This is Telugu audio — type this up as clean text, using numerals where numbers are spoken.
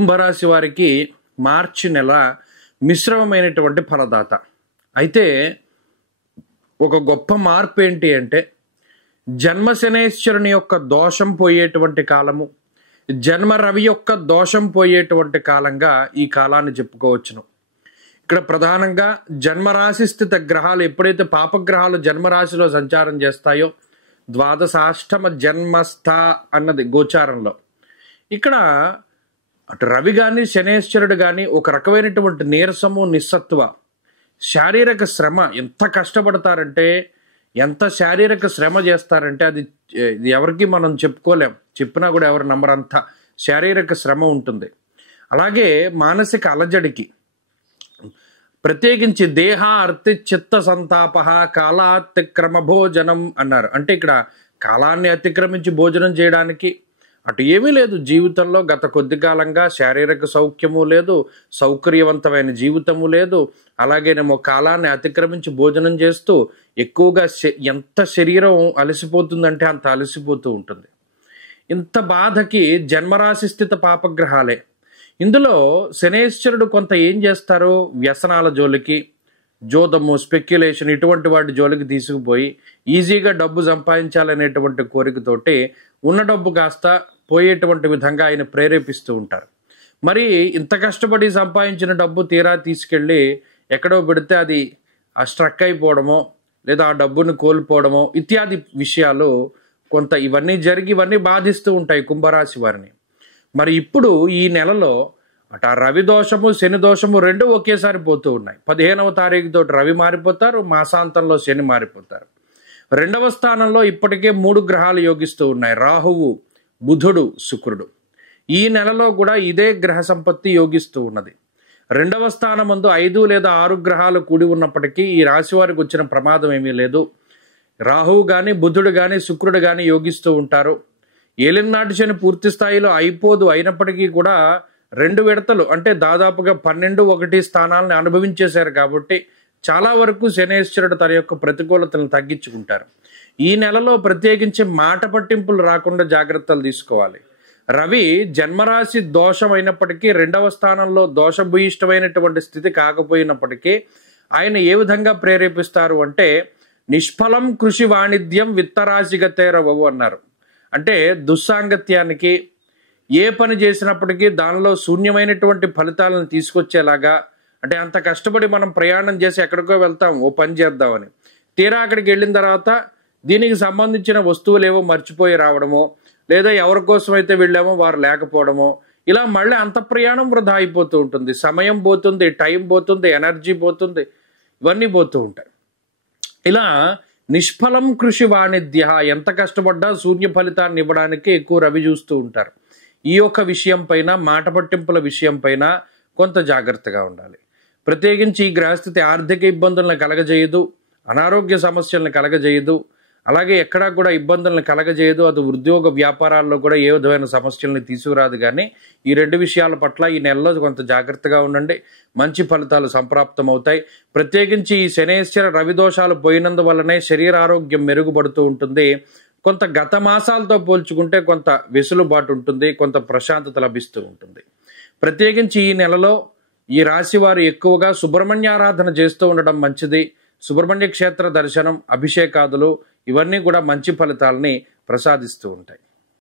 కుంభరాశి వారికి మార్చి నెల మిశ్రమమైనటువంటి ఫలదాత. అయితే ఒక గొప్ప మార్పు ఏంటి అంటే జన్మశనేశ్వరుని యొక్క దోషం పోయేటువంటి కాలము, జన్మ రవి యొక్క దోషం పోయేటువంటి కాలంగా ఈ కాలాన్ని చెప్పుకోవచ్చును. ఇక్కడ ప్రధానంగా జన్మరాశి స్థిత గ్రహాలు ఎప్పుడైతే పాపగ్రహాలు జన్మరాశిలో సంచారం చేస్తాయో ద్వాదశాష్టమ జన్మస్థ అన్నది గోచారంలో, ఇక్కడ అటు రవి కానీ శనేశ్వరుడు కానీ ఒక రకమైనటువంటి నీరసము, నిస్సత్వ, శారీరక శ్రమ ఎంత కష్టపడతారంటే, ఎంత శారీరక శ్రమ చేస్తారంటే అది ఎవరికి మనం చెప్పుకోలేం, చెప్పినా కూడా ఎవరు నమ్మరంత శారీరక శ్రమ ఉంటుంది. అలాగే మానసిక అలజడికి, ప్రత్యేకించి దేహ అర్థి చిత్త సంతాప కాలాతిక్రమ భోజనం అన్నారు. అంటే ఇక్కడ కాలాన్ని అతిక్రమించి భోజనం చేయడానికి అటు ఏమీ లేదు జీవితంలో. గత కొద్ది కాలంగా శారీరక సౌఖ్యము లేదు, సౌకర్యవంతమైన జీవితము లేదు. అలాగేనేమో కాలాన్ని అతిక్రమించి భోజనం చేస్తూ ఎక్కువగా ఎంత శరీరం అలసిపోతుందంటే అంత అలసిపోతూ ఉంటుంది. ఇంత బాధకి జన్మరాశి స్థిత పాపగ్రహాలే. ఇందులో శనేశ్వరుడు కొంత ఏం చేస్తారు, వ్యసనాల జోలికి, జోదము, స్పెక్యులేషన్ ఇటువంటి వాటి జోలికి తీసుకుపోయి ఈజీగా డబ్బు సంపాదించాలనేటువంటి కోరికతోటి ఉన్న డబ్బు కాస్త పోయేటువంటి విధంగా ఆయన ప్రేరేపిస్తూ ఉంటారు. మరి ఇంత కష్టపడి సంపాదించిన డబ్బు తీరా తీసుకెళ్ళి ఎక్కడో పెడితే అది స్ట్రక్ అయిపోవడమో లేదా ఆ డబ్బును కోల్పోవడమో ఇత్యాది విషయాలు కొంత ఇవన్నీ జరిగి ఇవన్నీ బాధిస్తూ ఉంటాయి కుంభరాశి వారిని. మరి ఇప్పుడు ఈ నెలలో అటు రవి దోషము, శని దోషము రెండు ఒకేసారి పోతూ ఉన్నాయి. 15వ తారీఖుతో రవి మారిపోతారు, మాసాంతంలో శని మారిపోతారు. 2వ స్థానంలో ఇప్పటికే 3 గ్రహాలు యోగిస్తూ ఉన్నాయి, రాహువు, బుధుడు, శుక్రుడు. ఈ నెలలో కూడా ఇదే గ్రహ సంపత్తి యోగిస్తూ ఉన్నది. 2వ స్థానం ముందు 5 లేదా 6 గ్రహాలు కూడి ఉన్నప్పటికీ ఈ రాశి వారికి వచ్చిన ప్రమాదం ఏమీ లేదు. రాహువు కానీ, బుధుడు కానీ, శుక్రుడు కానీ యోగిస్తూ ఉంటారు. ఏలినాటి శని పూర్తి స్థాయిలో అయిపోదు, అయినప్పటికీ కూడా 2 విడతలు అంటే దాదాపుగా 12, 1 స్థానాలను అనుభవించేశారు కాబట్టి చాలా వరకు శనేశ్వరుడు తన యొక్క ప్రతికూలతలను తగ్గించుకుంటారు. ఈ నెలలో ప్రత్యేకించి మాట పట్టింపులు రాకుండా జాగ్రత్తలు తీసుకోవాలి. రవి జన్మరాశి దోషం అయినప్పటికీ 2వ స్థానంలో దోషభూయిష్టమైనటువంటి స్థితి కాకపోయినప్పటికీ ఆయన ఏ విధంగా ప్రేరేపిస్తారు అంటే నిష్ఫలం కృషి వాణిజ్యం విత్తరాశిగతేరవవు అన్నారు. అంటే దుస్సాంగత్యానికి, ఏ పని చేసినప్పటికీ దానిలో శూన్యమైనటువంటి ఫలితాలను తీసుకొచ్చేలాగా, అంటే అంత కష్టపడి మనం ప్రయాణం చేసి ఎక్కడికో వెళ్తాం ఓ పని చేద్దామని, తీరా అక్కడికి వెళ్ళిన తర్వాత దీనికి సంబంధించిన వస్తువులు ఏవో మర్చిపోయి రావడమో లేదా ఎవరి కోసం అయితే వెళ్ళామో వారు లేకపోవడమో, ఇలా మళ్ళీ అంత ప్రయాణం వృధా అయిపోతూ ఉంటుంది. సమయం పోతుంది, టైం పోతుంది, ఎనర్జీ పోతుంది, ఇవన్నీ పోతూ ఉంటాయి. ఇలా నిష్ఫలం కృషి వాణిజ్య, ఎంత కష్టపడ్డా శూన్య ఫలితాన్ని ఇవ్వడానికి ఎక్కువ రవి చూస్తూ ఉంటారు. ఈ యొక్క విషయం పైన, మాట పట్టింపుల విషయం పైన కొంత జాగ్రత్తగా ఉండాలి. ప్రత్యేకించి ఈ గ్రహస్థితి ఆర్థిక ఇబ్బందులను కలగజేయదు, అనారోగ్య సమస్యలను కలగజేయదు, అలాగే ఎక్కడా కూడా ఇబ్బందులను కలగజేయదు. అది ఉద్యోగ వ్యాపారాల్లో కూడా ఏ విధమైన సమస్యలను తీసుకురాదు. కానీ ఈ 2 విషయాల పట్ల ఈ నెలలో కొంత జాగ్రత్తగా ఉండండి, మంచి ఫలితాలు సంప్రాప్తం అవుతాయి. ప్రత్యేకించి ఈ శనేశ్వర రవి దోషాలు పోయినందువల్లనే శరీర ఆరోగ్యం మెరుగుపడుతూ ఉంటుంది. కొంత గత మాసాలతో పోల్చుకుంటే కొంత వెసులుబాటు ఉంటుంది, కొంత ప్రశాంతత లభిస్తూ ఉంటుంది. ప్రత్యేకించి ఈ నెలలో ఈ రాశి వారు ఎక్కువగా సుబ్రహ్మణ్యారాధన చేస్తూ ఉండడం మంచిది. సుబ్రహ్మణ్య క్షేత్ర దర్శనం, అభిషేకాదులు ఇవన్నీ కూడా మంచి ఫలితాలని ప్రసాదిస్తూ ఉంటాయి.